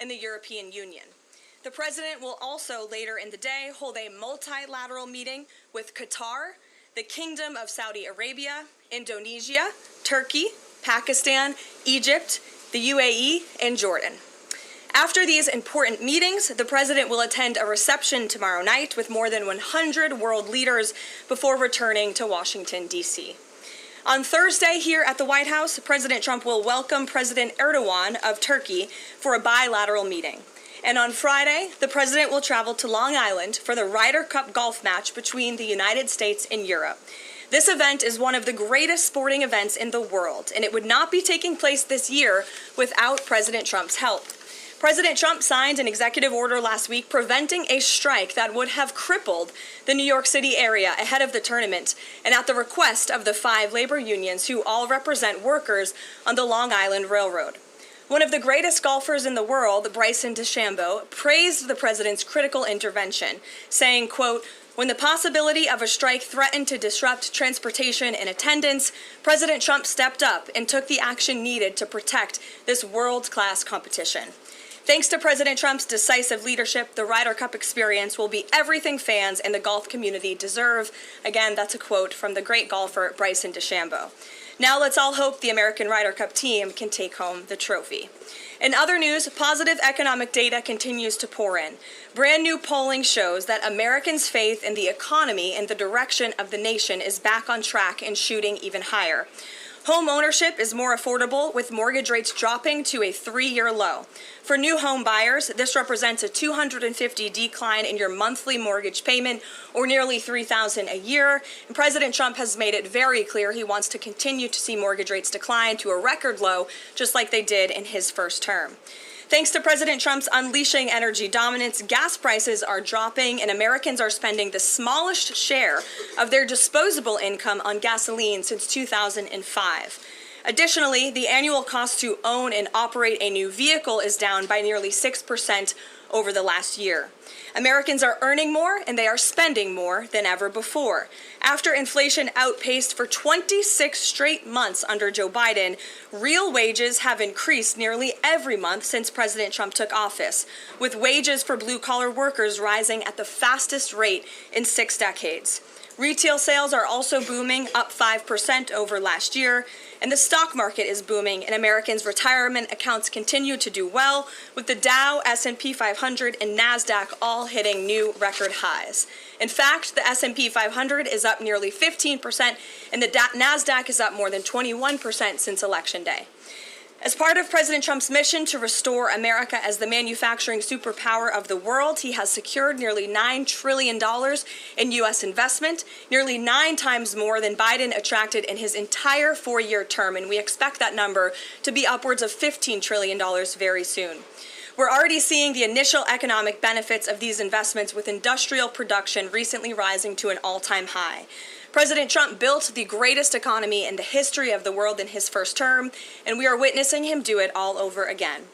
in the European Union. The president will also later in the day hold a multilateral meeting with Qatar, the Kingdom of Saudi Arabia, Indonesia, Turkey, Pakistan, Egypt, the UAE, and Jordan. After these important meetings, the president will attend a reception tomorrow night with more than 100 world leaders before returning to Washington, D.C. On Thursday here at the White House, President Trump will welcome President Erdogan of Turkey for a bilateral meeting. And on Friday, the president will travel to Long Island for the Ryder Cup golf match between the United States and Europe. This event is one of the greatest sporting events in the world, and it would not be taking place this year without President Trump's help. President Trump signed an executive order last week preventing a strike that would have crippled the New York City area ahead of the tournament, and at the request of the 5 labor unions who all represent workers on the Long Island Railroad. One of the greatest golfers in the world, Bryson DeChambeau, praised the president's critical intervention, saying, quote, "When the possibility of a strike threatened to disrupt transportation and attendance, President Trump stepped up and took the action needed to protect this world-class competition. Thanks to President Trump's decisive leadership, the Ryder Cup experience will be everything fans and the golf community deserve." Again, that's a quote from the great golfer Bryson DeChambeau. Now let's all hope the American Ryder Cup team can take home the trophy. In other news, positive economic data continues to pour in. Brand new polling shows that Americans' faith in the economy and the direction of the nation is back on track and shooting even higher. Home ownership is more affordable, with mortgage rates dropping to a 3-year low. For new home buyers, this represents a $250 decline in your monthly mortgage payment, or nearly $3,000 a year. And President Trump has made it very clear he wants to continue to see mortgage rates decline to a record low, just like they did in his first term. Thanks to President Trump's unleashing energy dominance, gas prices are dropping and Americans are spending the smallest share of their disposable income on gasoline since 2005. Additionally, the annual cost to own and operate a new vehicle is down by nearly 6% over the last year. Americans are earning more and they are spending more than ever before. After inflation outpaced for 26 straight months under Joe Biden, real wages have increased nearly every month since President Trump took office, with wages for blue-collar workers rising at the fastest rate in 6 decades. Retail sales are also booming, up 5% over last year, and the stock market is booming, and Americans' retirement accounts continue to do well, with the Dow, S&P 500, and Nasdaq all hitting new record highs. In fact, the S&P 500 is up nearly 15%, and the Nasdaq is up more than 21% since Election Day. As part of President Trump's mission to restore America as the manufacturing superpower of the world, he has secured nearly $9 trillion in U.S. investment, nearly 9 times more than Biden attracted in his entire 4-year term, and we expect that number to be upwards of $15 trillion very soon. We're already seeing the initial economic benefits of these investments, with industrial production recently rising to an all-time high. President Trump built the greatest economy in the history of the world in his first term, and we are witnessing him do it all over again.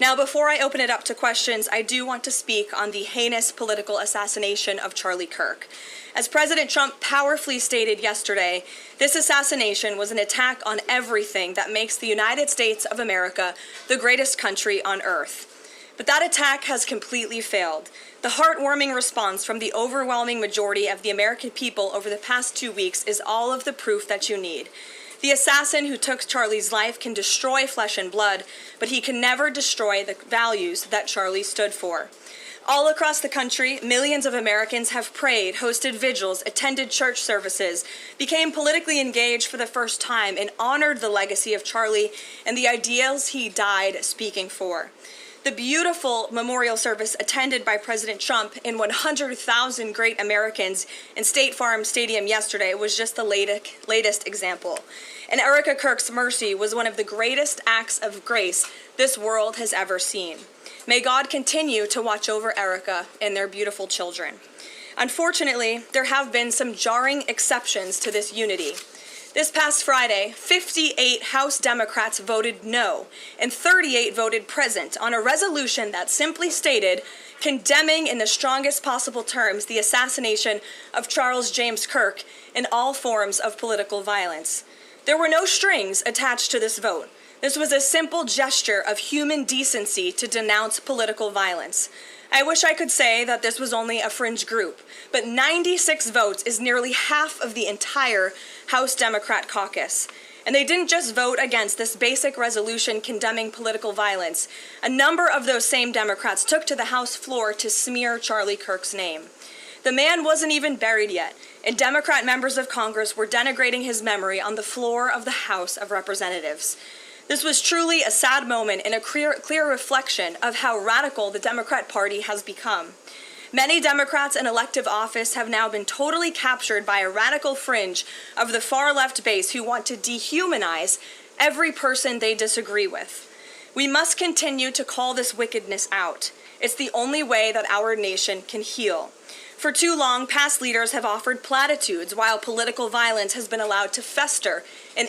Now, before I open it up to questions, I do want to speak on the heinous political assassination of Charlie Kirk. As President Trump powerfully stated yesterday, this assassination was an attack on everything that makes the United States of America the greatest country on earth. But that attack has completely failed. The heartwarming response from the overwhelming majority of the American people over the past 2 weeks is all of the proof that you need. The assassin who took Charlie's life can destroy flesh and blood, but he can never destroy the values that Charlie stood for. All across the country, millions of Americans have prayed, hosted vigils, attended church services, became politically engaged for the first time, and honored the legacy of Charlie and the ideals he died speaking for. The beautiful memorial service attended by President Trump and 100,000 great Americans in State Farm Stadium yesterday was just the latest example. And Erica Kirk's mercy was one of the greatest acts of grace this world has ever seen. May God continue to watch over Erica and their beautiful children. Unfortunately, there have been some jarring exceptions to this unity. This past Friday, 58 House Democrats voted no, and 38 voted present on a resolution that simply stated, condemning in the strongest possible terms the assassination of Charles James Kirk and all forms of political violence. There were no strings attached to this vote. This was a simple gesture of human decency to denounce political violence. I wish I could say that this was only a fringe group, but 96 votes is nearly half of the entire House Democrat caucus. And they didn't just vote against this basic resolution condemning political violence. A number of those same Democrats took to the House floor to smear Charlie Kirk's name. The man wasn't even buried yet, and Democrat members of Congress were denigrating his memory on the floor of the House of Representatives. This was truly a sad moment and a clear reflection of how radical the Democrat Party has become. Many Democrats in elective office have now been totally captured by a radical fringe of the far-left base who want to dehumanize every person they disagree with. We must continue to call this wickedness out. It's the only way that our nation can heal. For too long, past leaders have offered platitudes while political violence has been allowed to fester and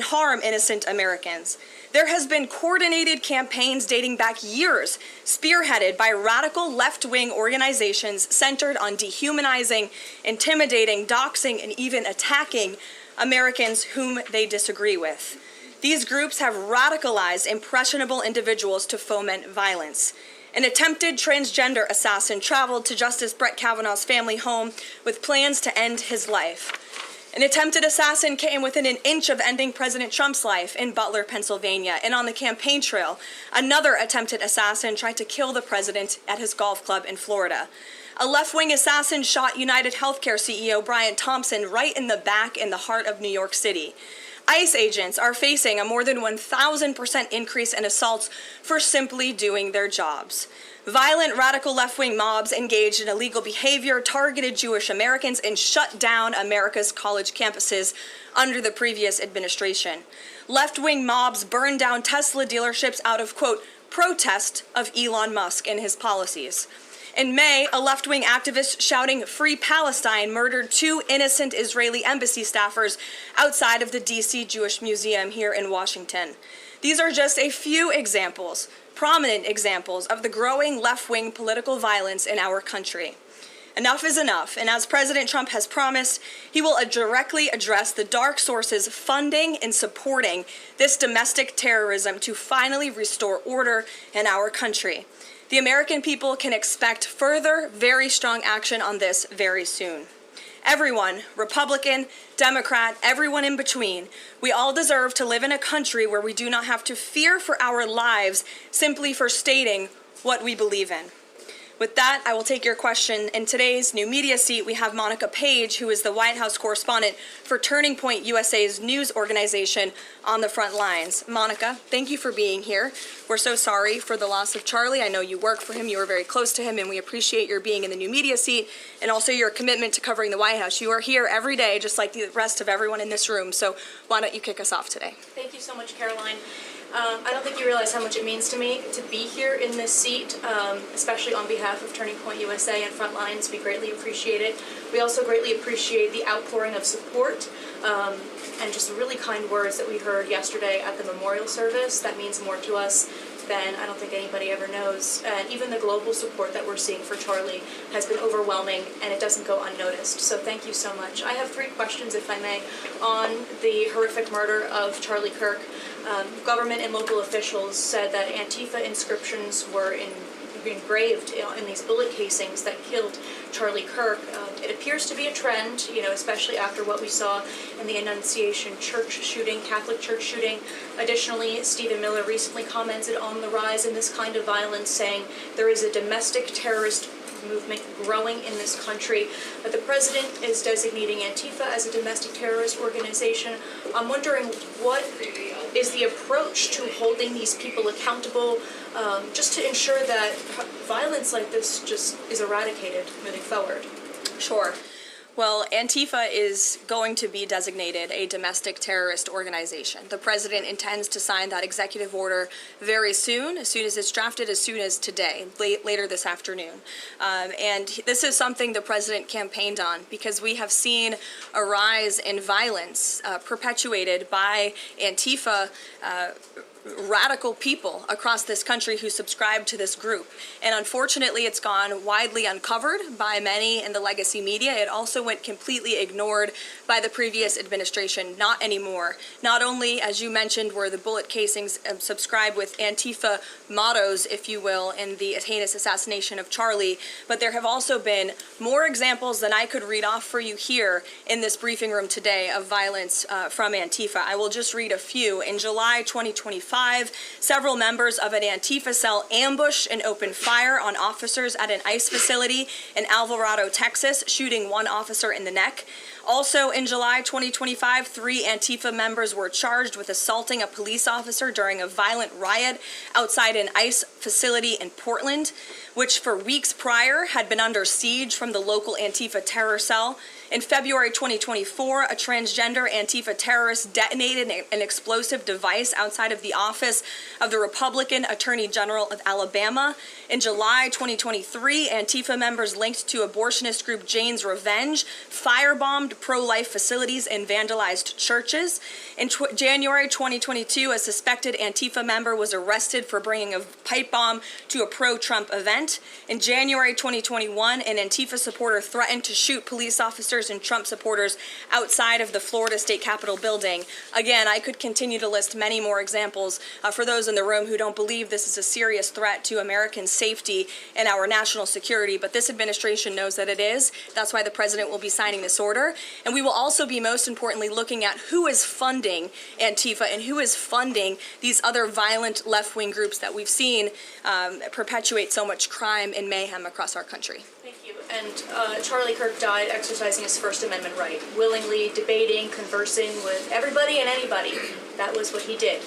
harm innocent Americans. There has been coordinated campaigns dating back years, spearheaded by radical left-wing organizations centered on dehumanizing, intimidating, doxing, and even attacking Americans whom they disagree with. These groups have radicalized impressionable individuals to foment violence. An attempted transgender assassin traveled to Justice Brett Kavanaugh's family home with plans to end his life. An attempted assassin came within an inch of ending President Trump's life in Butler, Pennsylvania, and on the campaign trail, another attempted assassin tried to kill the president at his golf club in Florida. A left-wing assassin shot United Healthcare CEO Brian Thompson right in the back in the heart of New York City. ICE agents are facing a more than 1,000% increase in assaults for simply doing their jobs. Violent radical left-wing mobs engaged in illegal behavior, targeted Jewish Americans, and shut down America's college campuses under the previous administration. Left-wing mobs burned down Tesla dealerships out of, quote, protest of Elon Musk and his policies. In May, a left-wing activist shouting "Free Palestine" murdered 2 innocent Israeli embassy staffers outside of the D.C. Jewish Museum here in Washington. These are just a few examples, prominent examples, of the growing left-wing political violence in our country. Enough is enough, and as President Trump has promised, he will directly address the dark sources funding and supporting this domestic terrorism to finally restore order in our country. The American people can expect further, very strong action on this very soon. Everyone, Republican, Democrat, everyone in between, we all deserve to live in a country where we do not have to fear for our lives simply for stating what we believe in. With that, I will take your question. In today's new media seat, we have Monica Page, who is the White House correspondent for Turning Point USA's news organization, on the front lines. Monica, thank you for being here. We're so sorry for the loss of Charlie. I know you work for him, you were very close to him, and we appreciate your being in the new media seat and also your commitment to covering the White House. You are here every day, just like the rest of everyone in this room, so why don't you kick us off today? Thank you so much, Caroline. I don't think you realize how much it means to me to be here in this seat, especially on behalf of Turning Point USA and Frontlines. We greatly appreciate it. We also greatly appreciate the outpouring of support and just really kind words that we heard yesterday at the memorial service. That means more to us than I don't think anybody ever knows. And even the global support that we're seeing for Charlie has been overwhelming, and it doesn't go unnoticed. So thank you so much. I have 3 questions, if I may, on the horrific murder of Charlie Kirk. Government and local officials said that Antifa inscriptions were engraved in these bullet casings that killed Charlie Kirk. It appears to be a trend, especially after what we saw in the Annunciation Church shooting, Catholic Church shooting. Additionally, Stephen Miller recently commented on the rise in this kind of violence, saying there is a domestic terrorist movement growing in this country. But the president is designating Antifa as a domestic terrorist organization. I'm wondering, what is the approach to holding these people accountable, just to ensure that violence like this just is eradicated moving forward? Sure. Well, Antifa is going to be designated a domestic terrorist organization. The president intends to sign that executive order very soon as it's drafted, as soon as today, later this afternoon. And this is something the president campaigned on, because we have seen a rise in violence perpetuated by Antifa radical people across this country who subscribe to this group. And unfortunately, it's gone widely uncovered by many in the legacy media. It also went completely ignored by the previous administration. Not anymore. Not only, as you mentioned, were the bullet casings subscribed with Antifa mottos, if you will, in the heinous assassination of Charlie, but there have also been more examples than I could read off for you here in this briefing room today of violence from Antifa. I will just read a few. In July 2025, several members of an Antifa cell ambushed and opened fire on officers at an ICE facility in Alvarado, Texas, shooting one officer in the neck. Also in July 2025, 3 Antifa members were charged with assaulting a police officer during a violent riot outside an ICE facility in Portland, which for weeks prior had been under siege from the local Antifa terror cell. In February 2024, a transgender Antifa terrorist detonated an explosive device outside of the office of the Republican Attorney General of Alabama. In July 2023, Antifa members linked to abortionist group Jane's Revenge firebombed pro-life facilities and vandalized churches. In January 2022, a suspected Antifa member was arrested for bringing a pipe bomb to a pro-Trump event. In January 2021, an Antifa supporter threatened to shoot police officers and Trump supporters outside of the Florida State Capitol building. Again, I could continue to list many more examples for those in the room who don't believe this is a serious threat to American safety and our national security, but this administration knows that it is. That's why the president will be signing this order. And we will also be, most importantly, looking at who is funding Antifa and who is funding these other violent left-wing groups that we've seen perpetuate so much crime and mayhem across our country. Thank you. And Charlie Kirk died exercising his First Amendment right, willingly debating, conversing with everybody and anybody. That was what he did.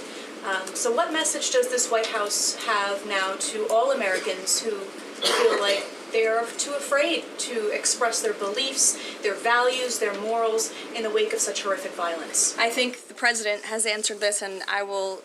So what message does this White House have now to all Americans who feel like they are too afraid to express their beliefs, their values, their morals in the wake of such horrific violence? I think the president has answered this, and I will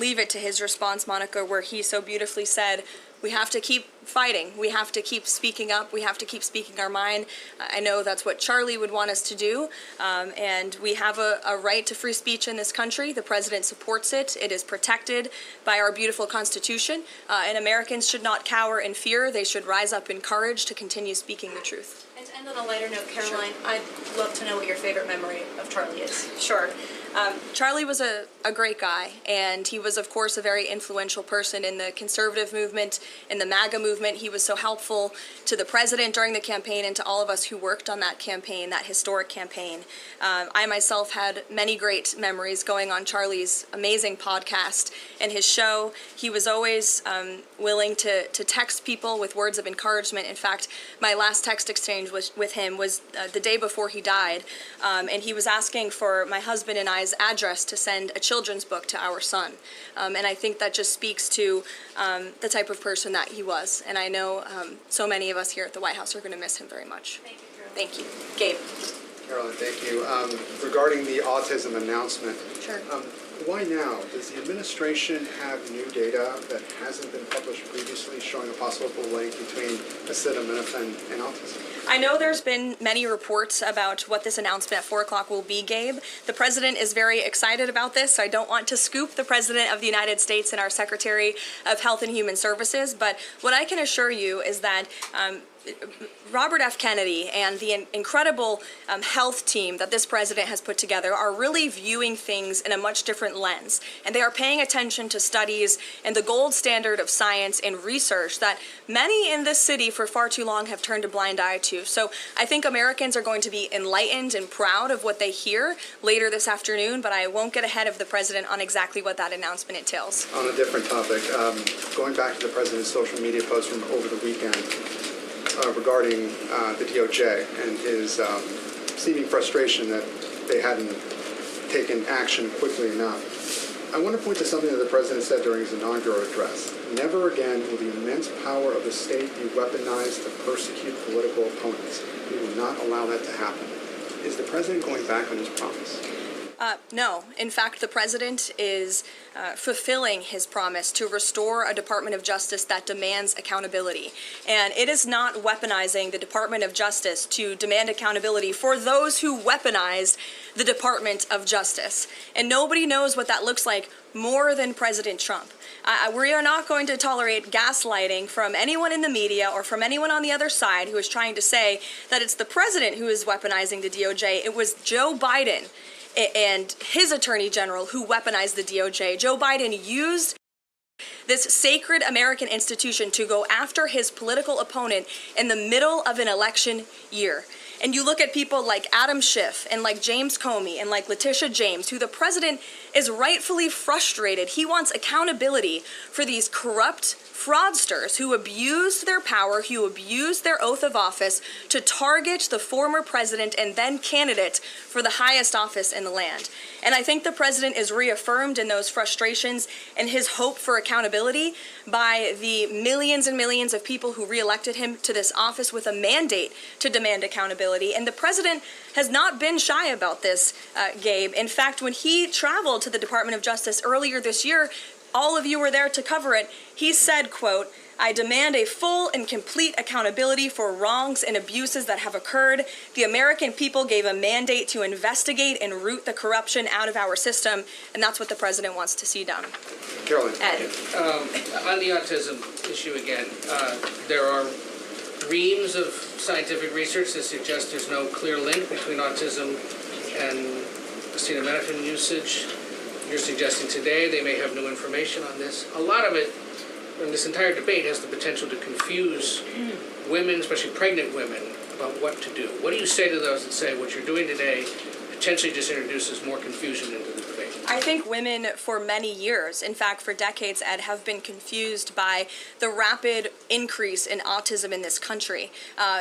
leave it to his response, Monica, where he so beautifully said, we have to keep fighting. We have to keep speaking up. We have to keep speaking our mind. I know that's what Charlie would want us to do, and we have a right to free speech in this country. The president supports it. It is protected by our beautiful Constitution, and Americans should not cower in fear. They should rise up in courage to continue speaking the truth. And to end on a lighter note, Caroline, sure. I'd love to know what your favorite memory of Charlie is. Sure. Charlie was a great guy, and he was, of course, a very influential person in the conservative movement, in the MAGA movement. He was so helpful to the president during the campaign and to all of us who worked on that campaign, that historic campaign. I myself had many great memories going on Charlie's amazing podcast and his show. He was always willing to text people with words of encouragement. In fact, my last text exchange with him was the day before he died, and he was asking for my husband and I's address to send a children's book to our son. And I think that just speaks to the type of person that he was. And I know so many of us here at the White House are going to miss him very much. Thank you, Caroline. Thank you. Gabe. Caroline, thank you. Regarding the autism announcement, Sure. Why now? Does the administration have new data that hasn't been published previously showing a possible link between acetaminophen and autism? I know there's been many reports about what this announcement at 4 o'clock will be, Gabe. The president is very excited about this, so I don't want to scoop the president of the United States and our Secretary of Health and Human Services, but what I can assure you is that Robert F. Kennedy and the incredible health team that this president has put together are really viewing things in a much different lens. And they are paying attention to studies and the gold standard of science and research that many in this city for far too long have turned a blind eye to. So I think Americans are going to be enlightened and proud of what they hear later this afternoon, but I won't get ahead of the president on exactly what that announcement entails. On a different topic, going back to the president's social media post from over the weekend, regarding the DOJ and his seeming frustration that they hadn't taken action quickly enough. I want to point to something that the president said during his inaugural address. Never again will the immense power of the state be weaponized to persecute political opponents. We will not allow that to happen. Is the president going back on his promise? No. In fact, the president is fulfilling his promise to restore a Department of Justice that demands accountability. And it is not weaponizing the Department of Justice to demand accountability for those who weaponized the Department of Justice. And nobody knows what that looks like more than President Trump. We are not going to tolerate gaslighting from anyone in the media or from anyone on the other side who is trying to say that it's the president who is weaponizing the DOJ. It was Joe Biden and his attorney general who weaponized the DOJ. Joe Biden used this sacred American institution to go after his political opponent in the middle of an election year. And you look at people like Adam Schiff and like James Comey and like Letitia James, who the president is rightfully frustrated. He wants accountability for these corrupt fraudsters who abused their power, who abused their oath of office to target the former president and then candidate for the highest office in the land. And I think the president is reaffirmed in those frustrations and his hope for accountability by the millions and millions of people who reelected him to this office with a mandate to demand accountability. And the president has not been shy about this, Gabe. In fact, when he traveled to the Department of Justice earlier this year, all of you were there to cover it. He said, quote, "I demand a full and complete accountability for wrongs and abuses that have occurred. The American people gave a mandate to investigate and root the corruption out of our system," and that's what the president wants to see done. Carolyn. Ed. On the autism issue again, there are reams of scientific research that suggests there's no clear link between autism and acetaminophen usage. You're suggesting today they may have new information on this. A lot of it, and this entire debate, has the potential to confuse women, especially pregnant women, about what to do. What do you say to those that say what you're doing today potentially just introduces more confusion into the debate? I think women for many years, in fact for decades, Ed, have been confused by the rapid increase in autism in this country.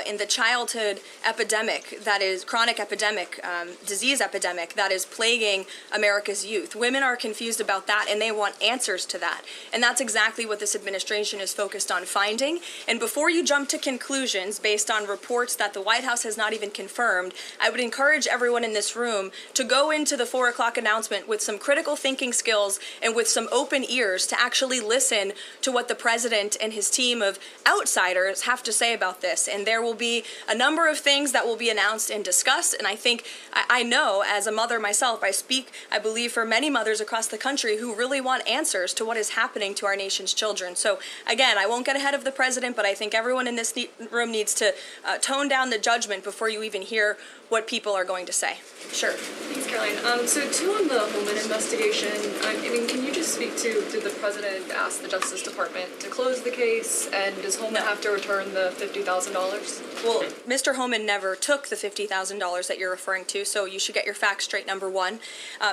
In the childhood epidemic, that is chronic epidemic, disease epidemic that is plaguing America's youth. Women are confused about that and they want answers to that. And that's exactly what this administration is focused on finding. And before you jump to conclusions based on reports that the White House has not even confirmed, I would encourage everyone in this room to go into the 4 o'clock announcement with some critical thinking skills and with some open ears to actually listen to what the president and his team of outsiders have to say about this. And there will be a number of things that will be announced and discussed. And I think, I know as a mother myself, I speak, I believe, for many mothers across the country who really want answers to what is happening to our nation's children. So again, I won't get ahead of the president, but I think everyone in this room needs to tone down the judgment before you even hear what people are going to say. Sure. Thanks, Caroline. So too on the Holman investigation, I mean, can you just speak to, did the president ask the Justice Department to close the case, and does Holman have to return the $50,000? Well, Mr. Holman never took the $50,000 that you're referring to, so you should get your facts straight, number one.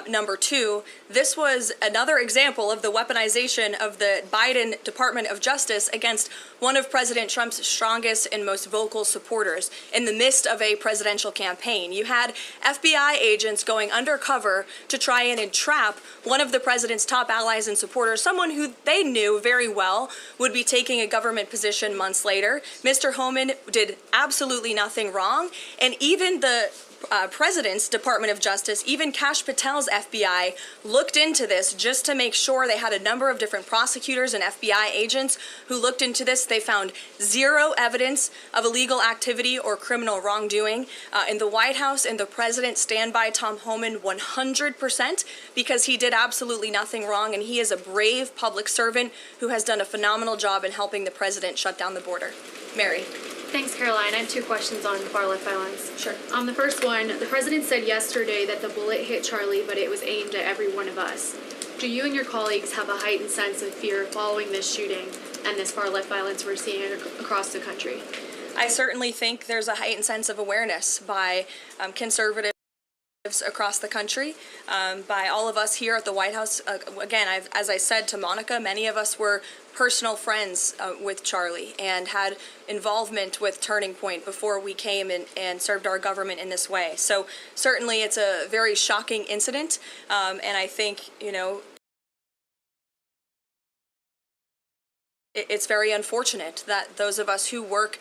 Number two, this was another example of the weaponization of the Biden Department of Justice against one of President Trump's strongest and most vocal supporters in the midst of a presidential campaign. You had FBI agents going undercover to try and entrap one of the president's top allies and supporters, someone who they knew very well would be taking a government position months later. Mr. Holman did absolutely nothing wrong, and even the President's Department of Justice, even Kash Patel's FBI, looked into this just to make sure. They had a number of different prosecutors and FBI agents who looked into this. They found zero evidence of illegal activity or criminal wrongdoing. In the White House and the President stand by Tom Homan 100% because he did absolutely nothing wrong, and he is a brave public servant who has done a phenomenal job in helping the President shut down the border. Mary. Thanks, Caroline. I have 2 questions on far-left violence. Sure. The first one, the president said yesterday that the bullet hit Charlie, but it was aimed at every one of us. Do you and your colleagues have a heightened sense of fear following this shooting and this far-left violence we're seeing across the country? I certainly think there's a heightened sense of awareness by conservatives across the country, by all of us here at the White House. Again, as I said to Monica, many of us were personal friends with Charlie and had involvement with Turning Point before we came and served our government in this way. So certainly it's a very shocking incident, and I think, it's very unfortunate that those of us who work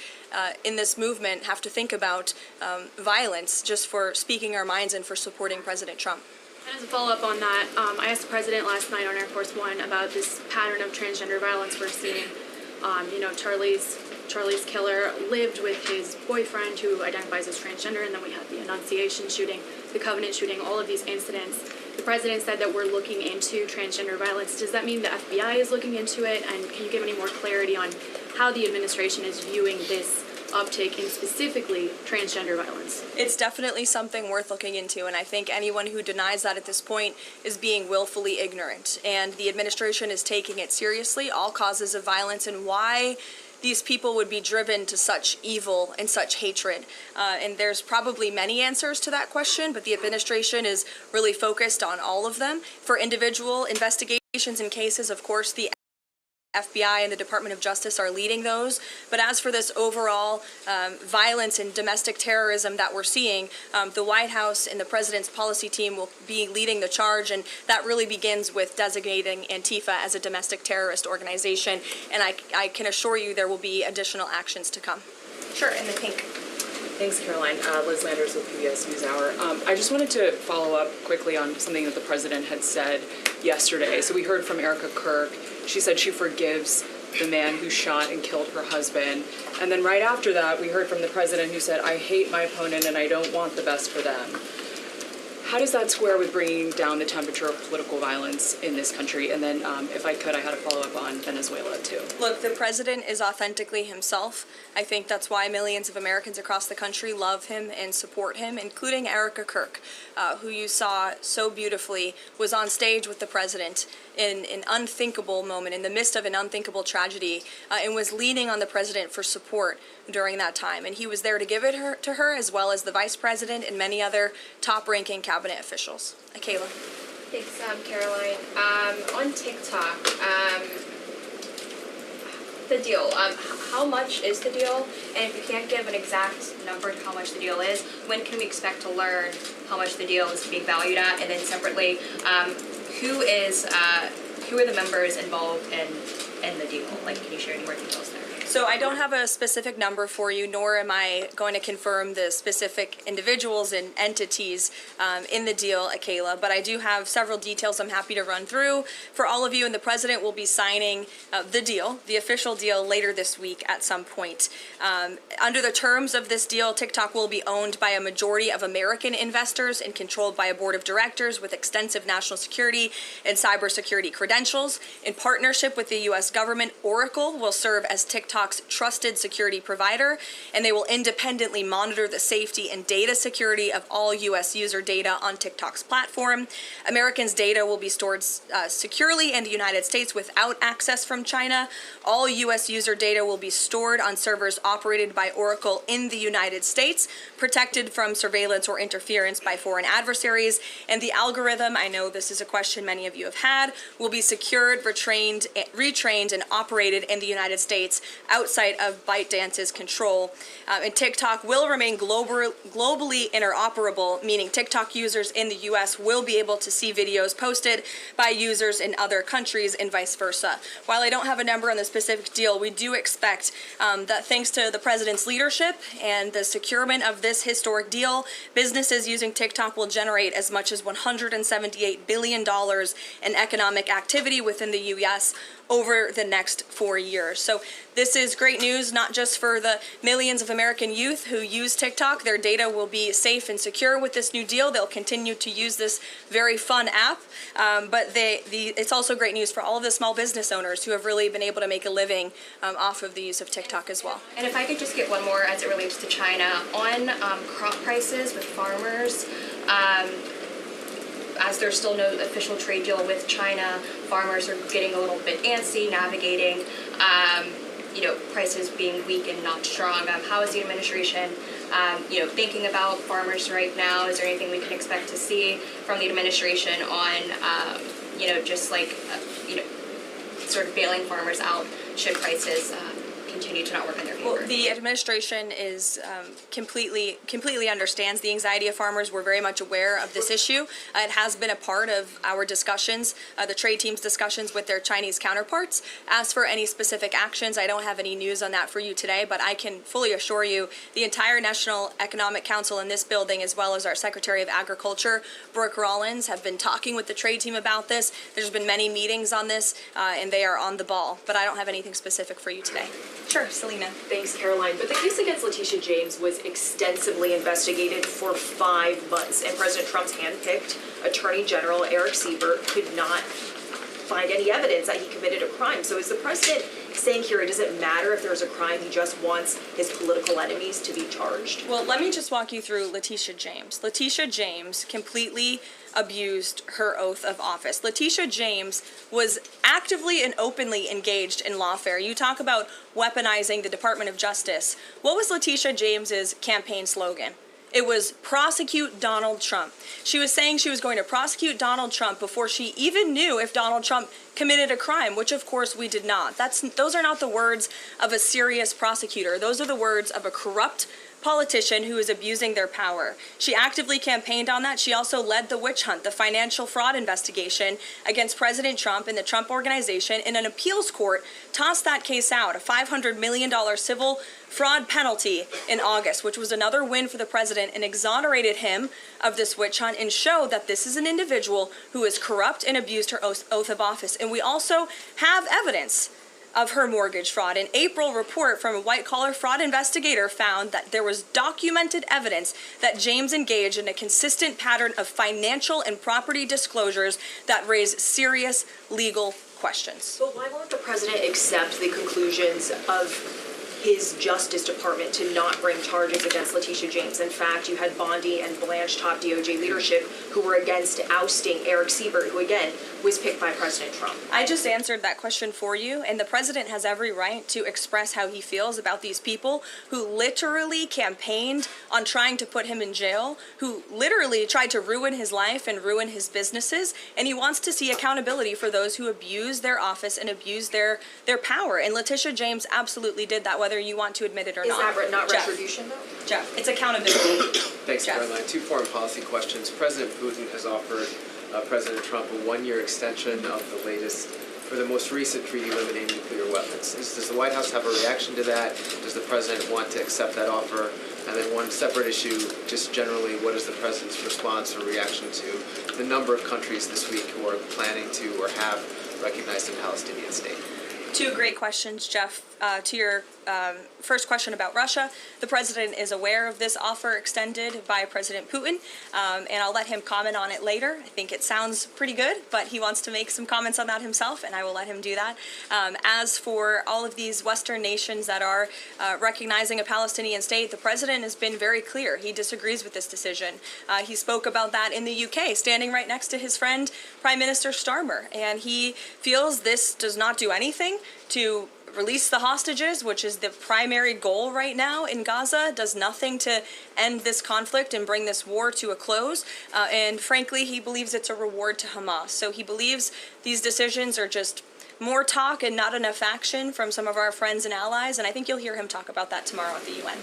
in this movement have to think about violence just for speaking our minds and for supporting President Trump. And as a follow-up on that, I asked the president last night on Air Force One about this pattern of transgender violence we're seeing. Charlie's killer lived with his boyfriend who identifies as transgender, and then we had the Annunciation shooting, the Covenant shooting, all of these incidents. The president said that we're looking into transgender violence. Does that mean the FBI is looking into it? And can you give any more clarity on how the administration is viewing this uptick in specifically transgender violence? It's definitely something worth looking into, and I think anyone who denies that at this point is being willfully ignorant. And the administration is taking it seriously, all causes of violence, and why these people would be driven to such evil and such hatred. And there's probably many answers to that question, but the administration is really focused on all of them. For individual investigations and cases, of course, the FBI and the Department of Justice are leading those. But as for this overall violence and domestic terrorism that we're seeing, the White House and the President's policy team will be leading the charge, and that really begins with designating Antifa as a domestic terrorist organization. And I can assure you there will be additional actions to come. Sure, in the pink. Thanks, Caroline. Liz Landers with PBS NewsHour. I just wanted to follow up quickly on something that the president had said yesterday. So we heard from Erica Kirk. She said she forgives the man who shot and killed her husband. And then right after that, we heard from the president who said, I hate my opponent and I don't want the best for them. How does that square with bringing down the temperature of political violence in this country? And then, if I could, I had a follow-up on Venezuela, too. Look, the president is authentically himself. I think that's why millions of Americans across the country love him and support him, including Erica Kirk, who you saw so beautifully was on stage with the president in an unthinkable moment, in the midst of an unthinkable tragedy, and was leaning on the president for support during that time. And he was there to give it to her, as well as the vice president and many other top-ranking cabinet officials. Kayla. Thanks, Caroline. On TikTok, the deal. How much is the deal? And if you can't give an exact number to how much the deal is, when can we expect to learn how much the deal is being valued at? And then separately, who are the members involved in the deal? Like, can you share any more details there? So I don't have a specific number for you, nor am I going to confirm the specific individuals and entities in the deal, Kayla, but I do have several details I'm happy to run through for all of you, and the president will be signing the deal, the official deal, later this week at some point. Under the terms of this deal, TikTok will be owned by a majority of American investors and controlled by a board of directors with extensive national security and cybersecurity credentials. In partnership with the U.S. government, Oracle will serve as TikTok's trusted security provider, and they will independently monitor the safety and data security of all U.S. user data on TikTok's platform. Americans' data will be stored securely in the United States without access from China. All U.S. user data will be stored on servers operated by Oracle in the United States, protected from surveillance or interference by foreign adversaries. And the algorithm, I know this is a question many of you have had, will be secured, retrained, and operated in the United States outside of ByteDance's control. And TikTok will remain globally interoperable, meaning TikTok users in the U.S. will be able to see videos posted by users in other countries and vice versa. While I don't have a number on the specific deal, we do expect that thanks to the president's leadership and the securement of this historic deal, businesses using TikTok will generate as much as $178 billion in economic activity within the U.S. over the next 4 years. So this is great news, not just for the millions of American youth who use TikTok. Their data will be safe and secure with this new deal. They'll continue to use this very fun app, but it's also great news for all of the small business owners who have really been able to make a living off of the use of TikTok as well. And if I could just get one more as it relates to China, on crop prices with farmers, as there's still no official trade deal with China, farmers are getting a little bit antsy navigating, prices being weak and not strong. How is the administration, thinking about farmers right now? Is there anything we can expect to see from the administration on, sort of bailing farmers out should prices continue to not work in their favor? Well, the administration is completely understands the anxiety of farmers. We're very much aware of this issue. It has been a part of our discussions, the trade team's discussions with their Chinese counterparts. As for any specific actions, I don't have any news on that for you today, but I can fully assure you the entire National Economic Council in this building, as well as our Secretary of Agriculture, Brooke Rollins, have been talking with the trade team about this. There's been many meetings on this, and they are on the ball, but I don't have anything specific for you today. Sure, Selena. Thanks, Caroline. But the case against Letitia James was extensively investigated for 5 months, and President Trump's handpicked Attorney General Eric Siebert could not find any evidence that he committed a crime. So is the president saying here it doesn't matter if there's a crime, he just wants his political enemies to be charged? Well, let me just walk you through Letitia James. Letitia James completely abused her oath of office. Letitia James was actively and openly engaged in lawfare. You talk about weaponizing the Department of Justice. What was Letitia James's campaign slogan? It was prosecute Donald Trump. She was saying she was going to prosecute Donald Trump before she even knew if Donald Trump committed a crime, which of course we did not. Those are not the words of a serious prosecutor. Those are the words of a corrupt politician who is abusing their power. She actively campaigned on that. She also led the witch hunt, the financial fraud investigation against President Trump and the Trump Organization, in an appeals court tossed that case out, a $500 million civil fraud penalty in August, which was another win for the president, and exonerated him of this witch hunt and showed that this is an individual who is corrupt and abused her oath of office. And we also have evidence of her mortgage fraud. An April report from a white-collar fraud investigator found that there was documented evidence that James engaged in a consistent pattern of financial and property disclosures that raise serious legal questions. But why won't the president accept the conclusions of his Justice Department to not bring charges against Letitia James? In fact, you had Bondi and Blanche top DOJ leadership who were against ousting Eric Siebert, who again was picked by President Trump. I just answered that question for you, and the president has every right to express how he feels about these people who literally campaigned on trying to put him in jail, who literally tried to ruin his life and ruin his businesses, and he wants to see accountability for those who abuse their office and abuse their power. And Letitia James absolutely did that, whether you want to admit it or not. Is that not Jeff. retribution, though? Jeff, it's accountability. Thanks, Jeff. Caroline. 2 foreign policy questions. President Putin has offered President Trump a 1-year extension of the latest, for the most recent treaty limiting nuclear weapons. Does the White House have a reaction to that? Does the president want to accept that offer? And then one separate issue, just generally, what is the president's response or reaction to the number of countries this week who are planning to or have recognized a Palestinian state? 2 great questions, Jeff. To your first question about Russia, the president is aware of this offer extended by President Putin, and I'll let him comment on it later. I think it sounds pretty good, but he wants to make some comments on that himself, and I will let him do that. As for all of these Western nations that are recognizing a Palestinian state, the president has been very clear. He disagrees with this decision. He spoke about that in the UK, standing right next to his friend, Prime Minister Starmer, and he feels this does not do anything to release the hostages, which is the primary goal right now in Gaza, does nothing to end this conflict and bring this war to a close. And frankly, he believes it's a reward to Hamas. So he believes these decisions are just more talk and not enough action from some of our friends and allies. And I think you'll hear him talk about that tomorrow at the UN.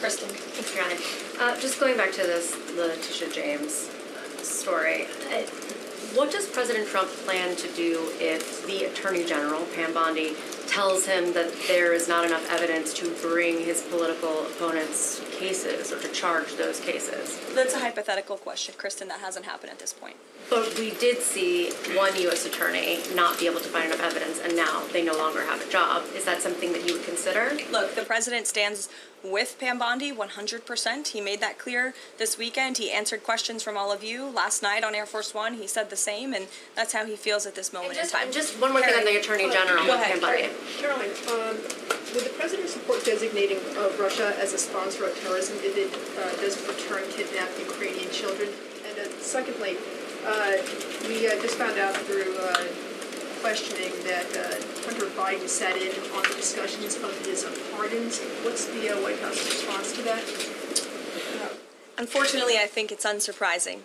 Kristen. Thanks, Caroline. Just going back to this Letitia James story. What does President Trump plan to do if the Attorney General, Pam Bondi, tells him that there is not enough evidence to bring his political opponents' cases or to charge those cases? That's a hypothetical question, Kristen. That hasn't happened at this point. But we did see one U.S. attorney not be able to find enough evidence, and now they no longer have a job. Is that something that you would consider? Look, the president stands with Pam Bondi 100%. He made that clear this weekend. He answered questions from all of you last night on Air Force One. He said the same, and that's how he feels at this moment in time. And just one more thing on the Attorney General with Pam Bondi. Caroline, would the president support designating Russia as a sponsor of terrorism if it doesn't return kidnapped Ukrainian children? And secondly, we just found out through questioning that Hunter Biden sat in on the discussions of his pardons. What's the White House response to that? Unfortunately, I think it's unsurprising,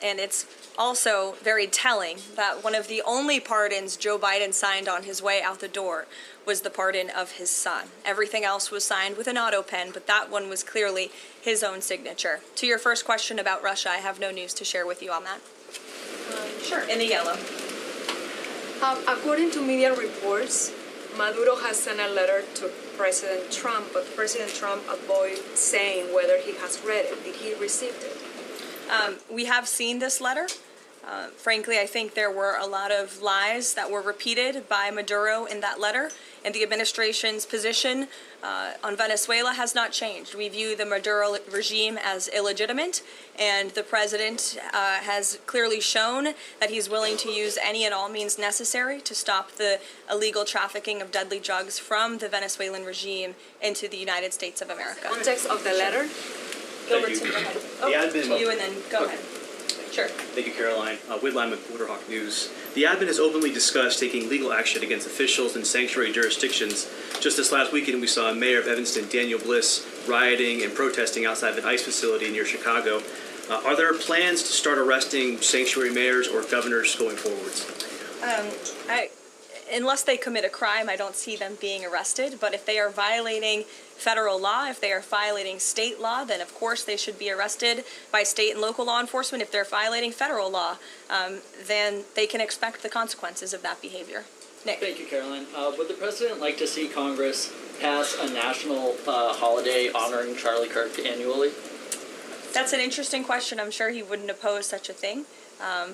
and it's also very telling that one of the only pardons Joe Biden signed on his way out the door was the pardon of his son. Everything else was signed with an auto pen, but that one was clearly his own signature. To your first question about Russia, I have no news to share with you on that. Sure, in the yellow. According to media reports, Maduro has sent a letter to President Trump, but President Trump avoided saying whether he has read it. Did he receive it? We have seen this letter. Frankly, I think there were a lot of lies that were repeated by Maduro in that letter, and the administration's position on Venezuela has not changed. We view the Maduro regime as illegitimate, and the president has clearly shown that he's willing to use any and all means necessary to stop the illegal trafficking of deadly drugs from the Venezuelan regime into the United States of America. Context of the letter? Gilbert, go ahead. To you, and then go ahead. Sure. Thank you, Caroline. Whitline with Borderhawk News. The admin has openly discussed taking legal action against officials in sanctuary jurisdictions. Just this last weekend, we saw Mayor of Evanston, Daniel Bliss, rioting and protesting outside of an ICE facility near Chicago. Are there plans to start arresting sanctuary mayors or governors going forwards? Unless they commit a crime, I don't see them being arrested. But if they are violating federal law, if they are violating state law, then of course they should be arrested by state and local law enforcement. If they're violating federal law, then they can expect the consequences of that behavior. Nick. Thank you, Caroline. Would the president like to see Congress pass a national holiday honoring Charlie Kirk annually? That's an interesting question. I'm sure he wouldn't oppose such a thing.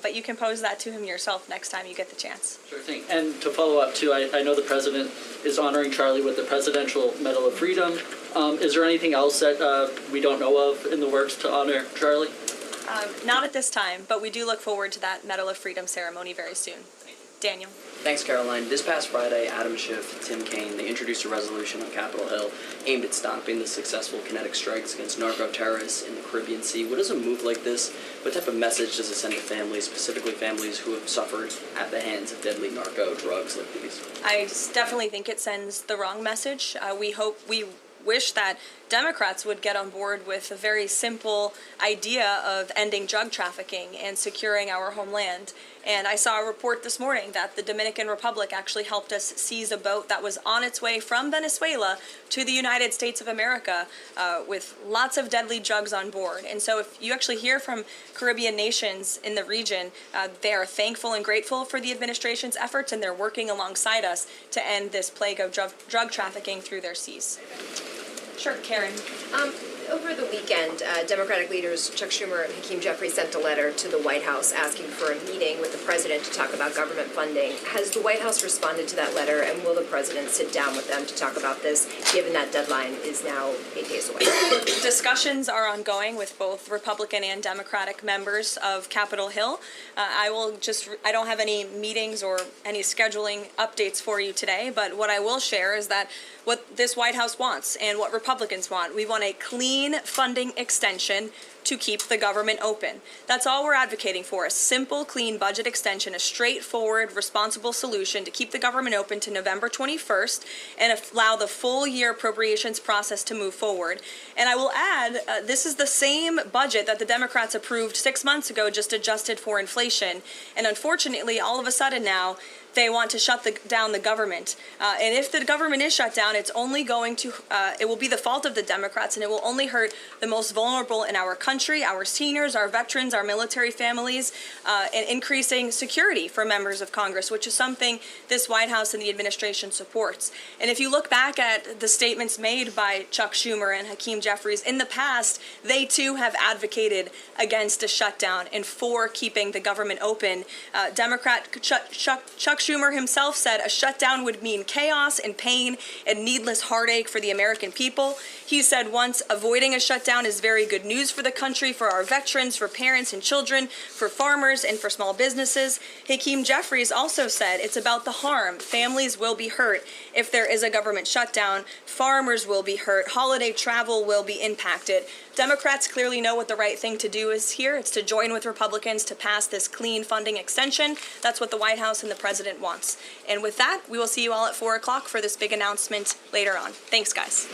But you can pose that to him yourself next time you get the chance. Sure thing. And to follow up, too, I know the president is honoring Charlie with the Presidential Medal of Freedom. Is there anything else that we don't know of in the works to honor Charlie? Not at this time, but we do look forward to that Medal of Freedom ceremony very soon. Daniel. Thanks, Caroline. This past Friday, Adam Schiff, Tim Kaine, they introduced a resolution on Capitol Hill aimed at stopping the successful kinetic strikes against narco-terrorists in the Caribbean Sea. What does a move like this, what type of message does it send to families, specifically families who have suffered at the hands of deadly narco drugs like these? I definitely think it sends the wrong message. We wish that Democrats would get on board with a very simple idea of ending drug trafficking and securing our homeland. And I saw a report this morning that the Dominican Republic actually helped us seize a boat that was on its way from Venezuela to the United States of America with lots of deadly drugs on board. And so if you actually hear from Caribbean nations in the region, they are thankful and grateful for the administration's efforts, and they're working alongside us to end this plague of drug trafficking through their seas. Sure, Karen. Over the weekend, Democratic leaders Chuck Schumer and Hakeem Jeffries sent a letter to the White House asking for a meeting with the president to talk about government funding. Has the White House responded to that letter, and will the president sit down with them to talk about this, given that deadline is now 8 days away? Discussions are ongoing with both Republican and Democratic members of Capitol Hill. I don't have any meetings or any scheduling updates for you today, but what I will share is that what this White House wants and what Republicans want, we want a clean funding extension to keep the government open. That's all we're advocating for, a simple, clean budget extension, a straightforward, responsible solution to keep the government open to November 21st and allow the full year appropriations process to move forward. And I will add, this is the same budget that the Democrats approved 6 months ago, just adjusted for inflation. And unfortunately, all of a sudden now, they want to shut down the government. And if the government is shut down, it's only going to, it will be the fault of the Democrats, and it will only hurt the most vulnerable in our country, our seniors, our veterans, our military families, and increasing security for members of Congress, which is something this White House and the administration supports. And if you look back at the statements made by Chuck Schumer and Hakeem Jeffries in the past, they too have advocated against a shutdown and for keeping the government open. Democrat Chuck Schumer himself said a shutdown would mean chaos and pain and needless heartache for the American people. He said once, avoiding a shutdown is very good news for the country, for our veterans, for parents and children, for farmers, and for small businesses. Hakeem Jeffries also said it's about the harm. Families will be hurt if there is a government shutdown. Farmers will be hurt. Holiday travel will be impacted. Democrats clearly know what the right thing to do is here. It's to join with Republicans to pass this clean funding extension. That's what the White House and the president wants. And with that, we will see you all at 4 o'clock for this big announcement later on. Thanks, guys.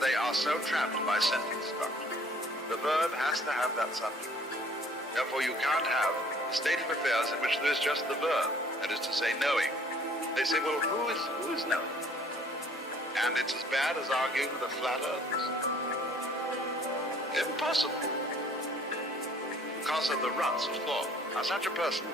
They are so trapped by sentence structure. The verb has to have that subject. Therefore, you can't have a state of affairs in which there is just the verb, that is to say, knowing. They say, well, who is knowing? And it's as bad as arguing with a flat earth. Impossible. Because of the ruts of thought. Now, such a person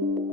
you.